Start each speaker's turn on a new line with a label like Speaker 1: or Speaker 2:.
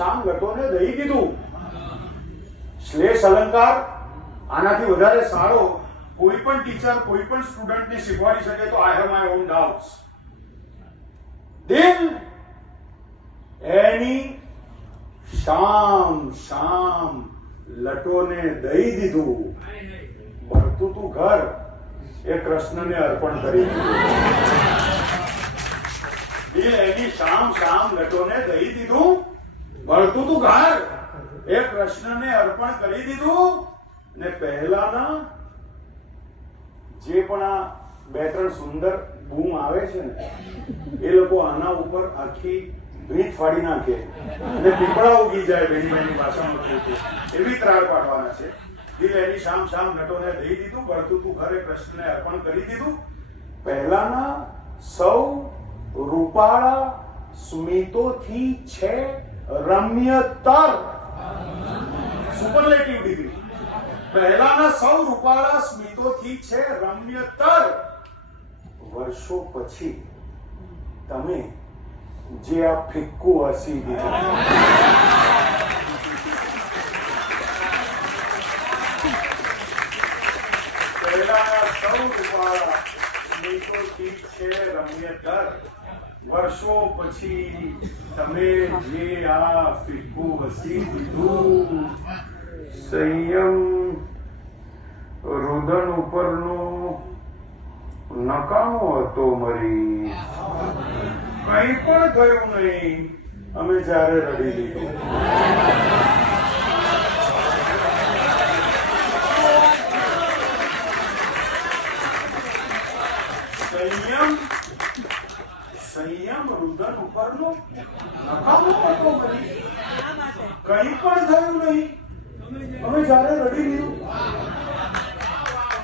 Speaker 1: શામ લટોને દઈ દીધું. શ્લેષ અલંકાર આનાથી વધારે સારો કોઈ પણ ટીચર કોઈ પણ સ્ટુડન્ટને શીખવાડી શકે તો I have my own doubts then any શામ શામ લટોને દઈ દીધું. ભરતું તું ઘર એ કૃષ્ણને અર્પણ કરી દીધું. એની શામ શામ લટોને દઈ દીધું. ભરતું તું ઘર? એ કૃષ્ણને અર્પણ કરી દીધું ને પહેલાના જે પણ આ બે ત્રણ સુંદર બૂમ આવે છે ને, એ લોકો આના ઉપર આખી ભીંત ફાડી નાખે અને પીપળા ઉગી જાય બેનભાઈની ભાષામાં એવી ત્રાળ પાડવાના છે. દિલ એની શામ શામ નટોને દઈ દીધું ભરતું તું ઘરે કૃષ્ણને અર્પણ કરી દીધું. પહેલાના સૌ રૂપાળા સ્મિતોથી છે રમ્યતર. Superlative degree. પહેલાના સૌ રૂપાળા સ્મિતોથી છે રમ્યતર. વર્ષો પછી તમે જે આ ફિક્કું હસી દીધું. પહેલાના સૌ રૂપાળા સ્મિતોથી છે રમ્યતર. વર્ષો પછી તમે જે આ ફિક્કું વસી દીધું, સંયમ રુદન ઉપરનો નકામો હતો મરી. કઈ પણ થયું નહીં, અમે જ્યારે રડી લીધું. સંયમ પણ થયું નહીં. અમે જ્યારે રડી લીધું